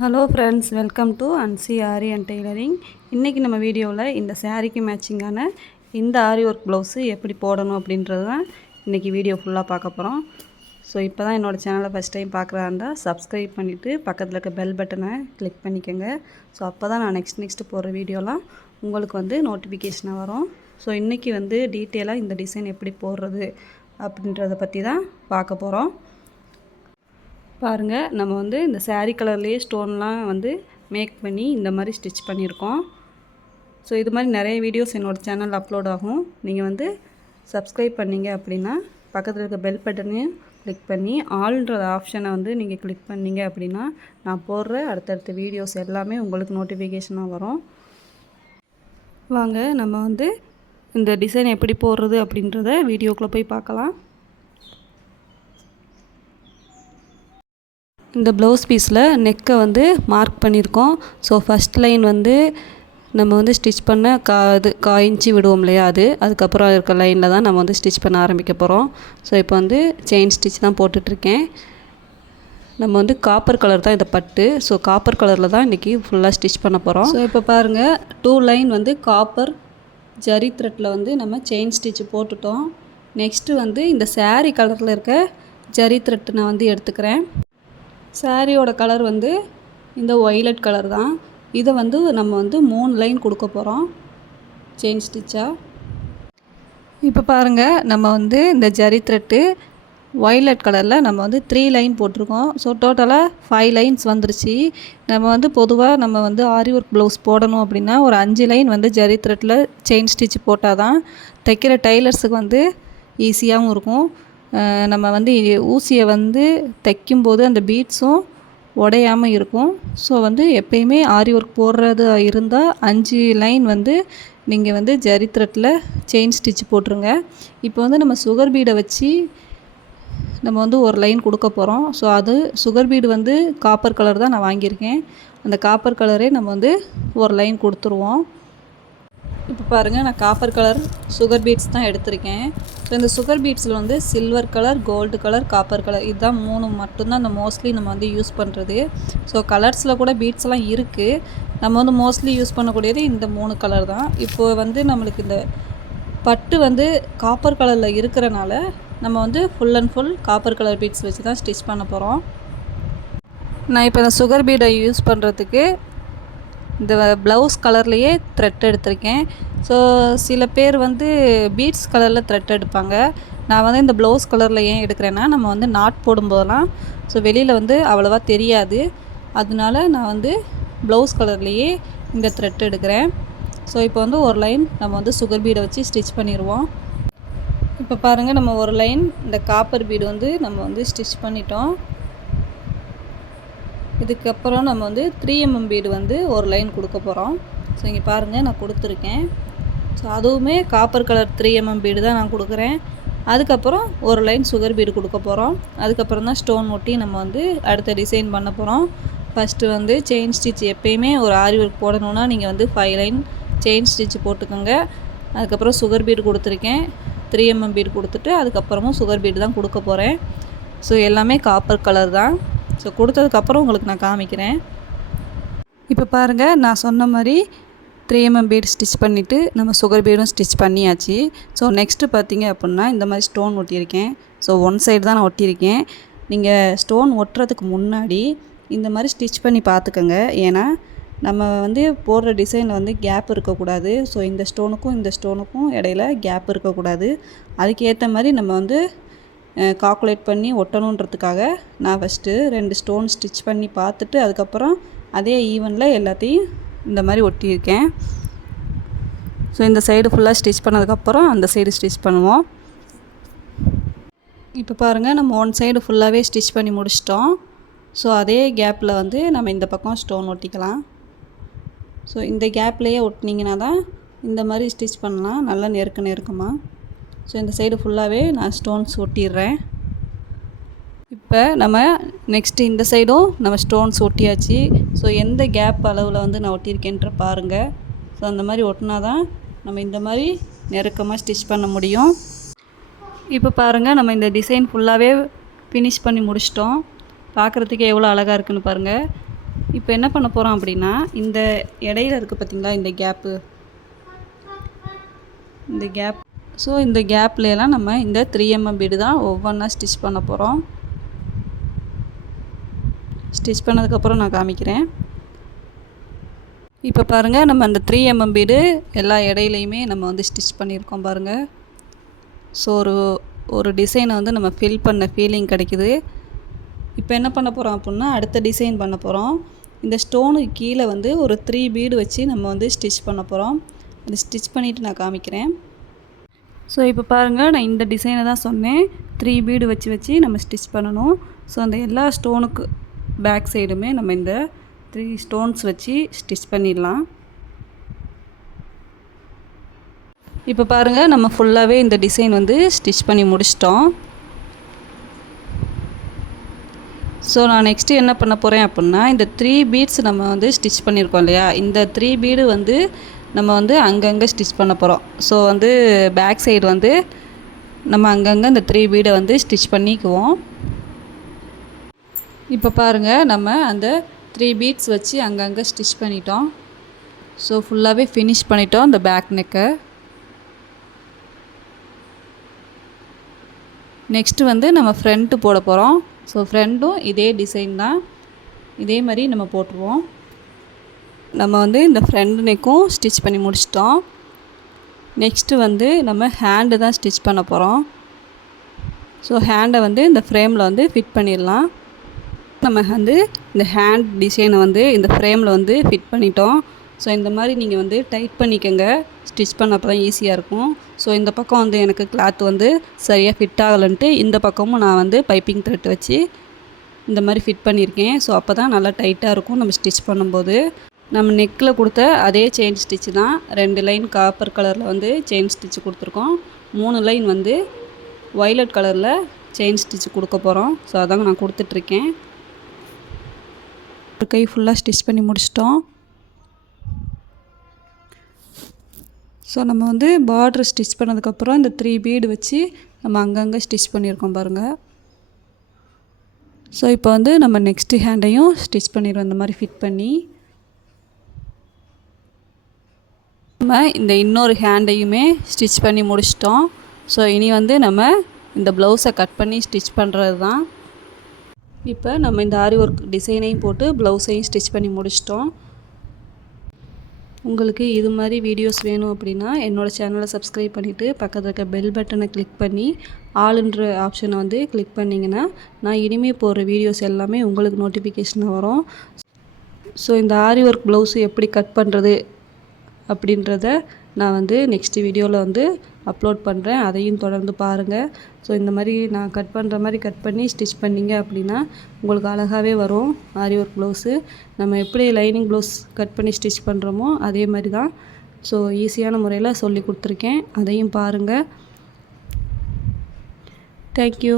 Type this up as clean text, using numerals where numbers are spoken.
Hello friends, welcome to Anci Aari and tailoring. இன்றைக்கி நம்ம வீடியோவில் இந்த சாரீக்கு மேட்சிங்கான இந்த ஆரி ஒர்க் ப்ளவுஸு எப்படி போடணும் அப்படின்றது தான் இன்றைக்கி வீடியோ ஃபுல்லாக பார்க்க போகிறோம். ஸோ இப்போ தான் என்னோடய சேனலை ஃபஸ்ட் டைம் பார்க்குறா இருந்தால் சப்ஸ்கிரைப் பண்ணிவிட்டு பக்கத்தில் இருக்க பெல் பட்டனை கிளிக் பண்ணிக்கோங்க. ஸோ அப்போ தான் நான் நெக்ஸ்ட் போடுற வீடியோலாம் உங்களுக்கு நோட்டிஃபிகேஷனாக வரும். ஸோ இன்றைக்கி டீட்டெயிலாக இந்த டிசைன் எப்படி போடுறது அப்படின்றத பற்றி தான் பார்க்க போகிறோம். பாருங்கள், நம்ம இந்த சாரீ கலர்லேயே ஸ்டோன்லாம் மேக் பண்ணி இந்த மாதிரி ஸ்டிச் பண்ணியிருக்கோம். ஸோ இது மாதிரி நிறைய வீடியோஸ் என்னோடய சேனல் அப்லோட் ஆகும். நீங்கள் சப்ஸ்கிரைப் பண்ணிங்க அப்படின்னா பக்கத்தில் இருக்க பெல் பட்டனையும் கிளிக் பண்ணி ஆல்ன்ற ஆப்ஷனை நீங்கள் கிளிக் பண்ணிங்க அப்படின்னா நான் போடுற அடுத்தடுத்த வீடியோஸ் எல்லாமே உங்களுக்கு நோட்டிஃபிகேஷனாக வரும். வாங்க நம்ம இந்த டிசைன் எப்படி போடுறது அப்படின்றத வீடியோக்குள்ளே போய் பார்க்கலாம். இந்த ப்ளவுஸ் பீஸில் நெக்கை மார்க் பண்ணியிருக்கோம். ஸோ ஃபஸ்ட் லைன் நம்ம ஸ்டிச் பண்ண கா இன்ச்சு விடுவோம் இல்லையா, அதுக்கப்புறம் இருக்க லைனில் தான் நம்ம ஸ்டிச் பண்ண ஆரம்பிக்க போகிறோம். ஸோ இப்போ செயின் ஸ்டிச் தான் போட்டுட்ருக்கேன். நம்ம காப்பர் கலர் தான் இதை பட்டு. ஸோ காப்பர் கலரில் தான் இன்றைக்கி ஃபுல்லாக ஸ்டிச் பண்ண போகிறோம். ஸோ இப்போ பாருங்கள், 2 லைன் காப்பர் ஜரி த்ரெட்டில் நம்ம செயின் ஸ்டிச் போட்டுட்டோம். நெக்ஸ்ட்டு இந்த சாரீ கலரில் இருக்க ஜரி த்ரெட்டு நான் எடுத்துக்கிறேன். சாரியோட கலர் இந்த ஒய்லட் கலர் தான். இதை நம்ம 3 லைன் கொடுக்க போகிறோம் செயின் ஸ்டிச்சாக. இப்போ பாருங்கள், நம்ம இந்த ஜரி த்ரெட்டு ஒய்லட் கலரில் நம்ம 3 லைன் போட்டிருக்கோம். ஸோ டோட்டலாக 5 லைன்ஸ் வந்துருச்சு. நம்ம பொதுவாக நம்ம ஆரி ஒர்க் ப்ளவுஸ் போடணும் அப்படின்னா ஒரு 5 லைன் ஜரி த்ரெட்டில் செயின் ஸ்டிச் போட்டால் தான் தைக்கிற டைலர்ஸுக்கு ஈஸியாகவும் இருக்கும். நம்ம ஊசியை தைக்கும்போது அந்த பீட்ஸும் உடையாமல் இருக்கும். ஸோ எப்பயுமே ஆரி ஒர்க் போடுறது இருந்தால் 5 லைன் நீங்கள் ஜரி த்ரெட்டில் செயின் ஸ்டிச் போட்டுருங்க. இப்போ நம்ம சுகர் பீடை வச்சு நம்ம ஒரு லைன் கொடுக்க போகிறோம். ஸோ அது சுகர் பீடு காப்பர் கலர் தான் நான் வாங்கியிருக்கேன். அந்த காப்பர் கலரே நம்ம ஒரு லைன் கொடுத்துருவோம். இப்போ பாருங்கள், நான் காப்பர் கலர் சுகர் பீட்ஸ் தான் எடுத்திருக்கேன். ஸோ இந்த சுகர் பீட்ஸில் silver colour, gold colour, copper colour, இதுதான் 3 மட்டும்தான் அந்த மோஸ்ட்லி நம்ம யூஸ் பண்ணுறது. ஸோ கலர்ஸில் கூட பீட்ஸ்லாம் இருக்குது. நம்ம மோஸ்ட்லி யூஸ் பண்ணக்கூடியது இந்த 3 கலர் தான். இப்போது நம்மளுக்கு இந்த பட்டு காப்பர் கலரில் இருக்கிறனால நம்ம full and full copper colour beads வச்சு தான் ஸ்டிச் பண்ண போகிறோம். நான் இப்போ இந்த சுகர் பீடை யூஸ் பண்ணுறதுக்கு இந்த ப்ளவுஸ் கலர்லேயே த்ரெட் எடுத்திருக்கேன். ஸோ சில பேர் பீட்ஸ் கலரில் த்ரெட் எடுப்பாங்க. நான் இந்த ப்ளவுஸ் கலரில் ஏன் எடுக்கிறேன்னா, நம்ம நாட் போடும்போதெல்லாம் ஸோ வெளியில் அவ்வளோவா தெரியாது. அதனால நான் ப்ளவுஸ் கலர்லேயே இந்த த்ரெட் எடுக்கிறேன். ஸோ இப்போ ஒரு லைன் நம்ம சுகர் பீடை வச்சு ஸ்டிச் பண்ணிடுவோம். இப்போ பாருங்கள், நம்ம ஒரு லைன் இந்த காப்பர் பீடு நம்ம ஸ்டிச் பண்ணிட்டோம். இதுக்கப்புறம் நம்ம 3 mm பீடு ஒரு லைன் கொடுக்க போகிறோம். ஸோ இங்கே பாருங்கள், நான் கொடுத்துருக்கேன். ஸோ அதுவுமே காப்பர் கலர் 3 mm பீடு தான் நான் கொடுக்குறேன். அதுக்கப்புறம் ஒரு லைன் சுகர் பீடு கொடுக்க போகிறோம். அதுக்கப்புறம் தான் ஸ்டோன் ஒட்டி நம்ம அடுத்த டிசைன் பண்ண போகிறோம். ஃபஸ்ட்டு செயின் ஸ்டிச் எப்பயுமே ஒரு ஆரி ஒர்க் போடணுன்னா நீங்கள் 5 லைன் செயின் ஸ்டிச் போட்டுக்கோங்க. அதுக்கப்புறம் சுகர் பீடு கொடுத்துருக்கேன். 3 mm பீடு கொடுத்துட்டு அதுக்கப்புறமும் சுகர் பீடு தான் கொடுக்க போகிறேன். ஸோ எல்லாமே காப்பர் கலர் தான். ஸோ கொடுத்ததுக்கப்புறம் உங்களுக்கு நான் காமிக்கிறேன். இப்போ பாருங்கள், நான் சொன்ன மாதிரி 3 mm பீடு ஸ்டிச் பண்ணிவிட்டு நம்ம சுகர் பீடும் ஸ்டிச் பண்ணியாச்சு. ஸோ நெக்ஸ்ட்டு பார்த்தீங்க அப்படின்னா இந்த மாதிரி ஸ்டோன் ஒட்டியிருக்கேன். ஸோ ஒன் சைடு தான் நான் ஒட்டியிருக்கேன். நீங்கள் ஸ்டோன் ஒட்டுறதுக்கு முன்னாடி இந்த மாதிரி ஸ்டிச் பண்ணி பார்த்துக்கோங்க. ஏன்னா நம்ம போடுற டிசைனில் கேப் இருக்கக்கூடாது. ஸோ இந்த ஸ்டோனுக்கும் இடையில கேப் இருக்கக்கூடாது. அதுக்கேற்ற மாதிரி நம்ம கால்குலேட் பண்ணி ஒட்டணுன்றதுக்காக நான் ஃபஸ்ட்டு 2 ஸ்டோன் ஸ்டிச் பண்ணி பார்த்துட்டு அதுக்கப்புறம் அதே ஈவனில் எல்லாத்தையும் இந்த மாதிரி ஒட்டியிருக்கேன். ஸோ இந்த சைடு ஃபுல்லாக ஸ்டிச் பண்ணதுக்கப்புறம் அந்த சைடு ஸ்டிச் பண்ணுவோம். இப்போ பாருங்கள், நம்ம ஒன் சைடு ஃபுல்லாகவே ஸ்டிச் பண்ணி முடிச்சிட்டோம். ஸோ அதே கேப்பில் நம்ம இந்த பக்கம் ஸ்டோன் ஒட்டிக்கலாம். ஸோ இந்த கேப்லேயே ஒட்டினீங்கன்னா தான் இந்த மாதிரி ஸ்டிச் பண்ணலாம் நல்லா நெருக்கமாக. ஸோ இந்த சைடு ஃபுல்லாகவே நான் ஸ்டோன்ஸ் ஒட்டிடுறேன். இப்போ நம்ம நெக்ஸ்ட்டு இந்த சைடும் நம்ம ஸ்டோன்ஸ் ஒட்டியாச்சு. ஸோ எந்த கேப் அளவில் நான் ஒட்டியிருக்கேன்ற பாருங்கள். ஸோ அந்த மாதிரி ஒட்டினா தான் நம்ம இந்த மாதிரி நெருக்கமாக ஸ்டிச் பண்ண முடியும். இப்போ பாருங்கள், நம்ம இந்த டிசைன் ஃபுல்லாகவே ஃபினிஷ் பண்ணி முடிச்சிட்டோம். பார்க்குறதுக்கு எவ்வளோ அழகாக இருக்குன்னு பாருங்கள். இப்போ என்ன பண்ண போகிறோம் அப்படின்னா, இந்த இடையில இருக்குது பார்த்திங்களா இந்த கேப்பு, இந்த கேப். ஸோ இந்த கேப்லையெல்லாம் நம்ம இந்த 3mm பீடு தான் ஒவ்வொன்றா ஸ்டிச் பண்ண போகிறோம். ஸ்டிச் பண்ணதுக்கப்புறம் நான் காமிக்கிறேன். இப்போ பாருங்கள், நம்ம அந்த 3mm பீடு எல்லா இடையிலையுமே நம்ம வந்து ஸ்டிச் பண்ணியிருக்கோம் பாருங்கள். ஸோ ஒரு டிசைனை வந்து நம்ம ஃபில் பண்ண ஃபீலிங் கிடைக்குது. இப்போ என்ன பண்ண போகிறோம் அப்படின்னா, அடுத்த டிசைன் பண்ண போகிறோம். இந்த ஸ்டோனுக்கு கீழே வந்து ஒரு 3 பீடு வச்சு நம்ம வந்து ஸ்டிச் பண்ண போகிறோம். அது ஸ்டிச் பண்ணிவிட்டு நான் காமிக்கிறேன். ஸோ இப்போ பாருங்கள், நான் இந்த டிசைனை தான் சொன்னேன், 3 பீடு வச்சு நம்ம ஸ்டிச் பண்ணணும். ஸோ அந்த எல்லா ஸ்டோனுக்கு பேக் சைடுமே நம்ம இந்த 3 ஸ்டோன்ஸ் வச்சு ஸ்டிச் பண்ணிடலாம். இப்போ பாருங்கள், நம்ம ஃபுல்லாகவே இந்த டிசைன் வந்து ஸ்டிச் பண்ணி முடிச்சிட்டோம். ஸோ நான் நெக்ஸ்ட்டு என்ன பண்ண போகிறேன் அப்படின்னா, இந்த 3 பீட்ஸ் நம்ம வந்து ஸ்டிச் பண்ணியிருக்கோம் இல்லையா, இந்த 3 பீடு வந்து நம்ம வந்து அங்கங்கே ஸ்டிச் பண்ண போகிறோம். ஸோ வந்து பேக் சைடு வந்து நம்ம அங்கங்கே இந்த 3 பீடை வந்து ஸ்டிச் பண்ணிக்குவோம். இப்போ பாருங்கள், நம்ம அந்த 3 பீட்ஸ் வச்சு அங்கங்கே ஸ்டிச் பண்ணிட்டோம். ஸோ ஃபுல்லாகவே ஃபினிஷ் பண்ணிட்டோம் இந்த பேக் நெக்கை. நெக்ஸ்ட்டு வந்து நம்ம ஃப்ரண்ட்டு போட போகிறோம். ஸோ ஃப்ரண்ட்டும் இதே டிசைன் தான், இதே மாதிரி நம்ம போட்டுருவோம். நம்ம வந்து இந்த ஃப்ரண்ட் நெக்கும் ஸ்டிச் பண்ணி முடிச்சிட்டோம். நெக்ஸ்ட்டு வந்து நம்ம ஹேண்டு தான் ஸ்டிச் பண்ண போகிறோம். ஸோ ஹேண்டை வந்து இந்த ஃப்ரேமில் வந்து ஃபிட் பண்ணிடலாம். நம்ம வந்து இந்த ஹேண்ட் டிசைனை வந்து இந்த ஃப்ரேமில் வந்து ஃபிட் பண்ணிட்டோம். ஸோ இந்த மாதிரி நீங்கள் வந்து டைட் பண்ணிக்கோங்க, ஸ்டிச் பண்ணப்போ தான் ஈஸியாக இருக்கும். ஸோ இந்த பக்கம் வந்து எனக்கு கிளாத் வந்து சரியாக ஃபிட் ஆகலைன்ட்டு இந்த பக்கமும் நான் வந்து பைப்பிங் த்ரெட் வச்சு இந்த மாதிரி ஃபிட் பண்ணியிருக்கேன். ஸோ அப்போ தான் நல்லா டைட்டாக இருக்கும் நம்ம ஸ்டிச் பண்ணும்போது. நம்ம நெக்கில் கொடுத்த அதே செயின் ஸ்டிச்சு தான், 2 லைன் காப்பர் கலரில் வந்து செயின் ஸ்டிச்சு கொடுத்துருக்கோம், 3 லைன் வந்து வயலட் கலரில் செயின் ஸ்டிச்சு கொடுக்க போகிறோம். ஸோ அதாங்க நான் கொடுத்துட்ருக்கேன். ஒரு கை ஃபுல்லாக ஸ்டிச் பண்ணி முடிச்சிட்டோம். ஸோ நம்ம வந்து பார்ட்ரு ஸ்டிச் பண்ணதுக்கப்புறம் இந்த 3 பீடு வச்சு நம்ம அங்கங்கே ஸ்டிச் பண்ணியிருக்கோம் பாருங்கள். ஸோ இப்போ வந்து நம்ம நெக்ஸ்ட்டு ஹேண்டையும் ஸ்டிச் பண்ணிடுவோம் இந்த மாதிரி ஃபிட் பண்ணி. நம்ம இந்த இன்னொரு ஹேண்டையுமே ஸ்டிச் பண்ணி முடிச்சிட்டோம். ஸோ இனி வந்து நம்ம இந்த ப்ளவுஸை கட் பண்ணி ஸ்டிச் பண்ணுறது தான். இப்போ நம்ம இந்த ஆரி ஒர்க் டிசைனையும் போட்டு ப்ளவுஸையும் ஸ்டிச் பண்ணி முடிச்சிட்டோம். உங்களுக்கு இது மாதிரி வீடியோஸ் வேணும் அப்படின்னா என்னோடய சேனலை சப்ஸ்கிரைப் பண்ணிவிட்டு பக்கத்தில் இருக்க பெல் பட்டனை கிளிக் பண்ணி ஆளுன்ற ஆப்ஷனை வந்து கிளிக் பண்ணிங்கன்னா நான் இனிமேல் போடுற வீடியோஸ் எல்லாமே உங்களுக்கு நோட்டிஃபிகேஷன் வரும். ஸோ இந்த ஆரி ஒர்க் ப்ளவுஸு எப்படி கட் பண்ணுறது அப்படின்றத நான் வந்து நெக்ஸ்ட்டு வீடியோவில் வந்து அப்லோட் பண்ணுறேன், அதையும் தொடர்ந்து பாருங்கள். ஸோ இந்த மாதிரி நான் கட் பண்ணுற மாதிரி கட் பண்ணி ஸ்டிச் பண்ணிங்க அப்படின்னா உங்களுக்கு அழகாகவே வரும் ஆரி ஒர்க் ப்ளவுஸு. நம்ம எப்படி லைனிங் ப்ளவுஸ் கட் பண்ணி ஸ்டிச் பண்ணுறோமோ அதே மாதிரி தான். ஸோ ஈஸியான முறையில் சொல்லி கொடுத்துருக்கேன், அதையும் பாருங்கள். தேங்க்யூ.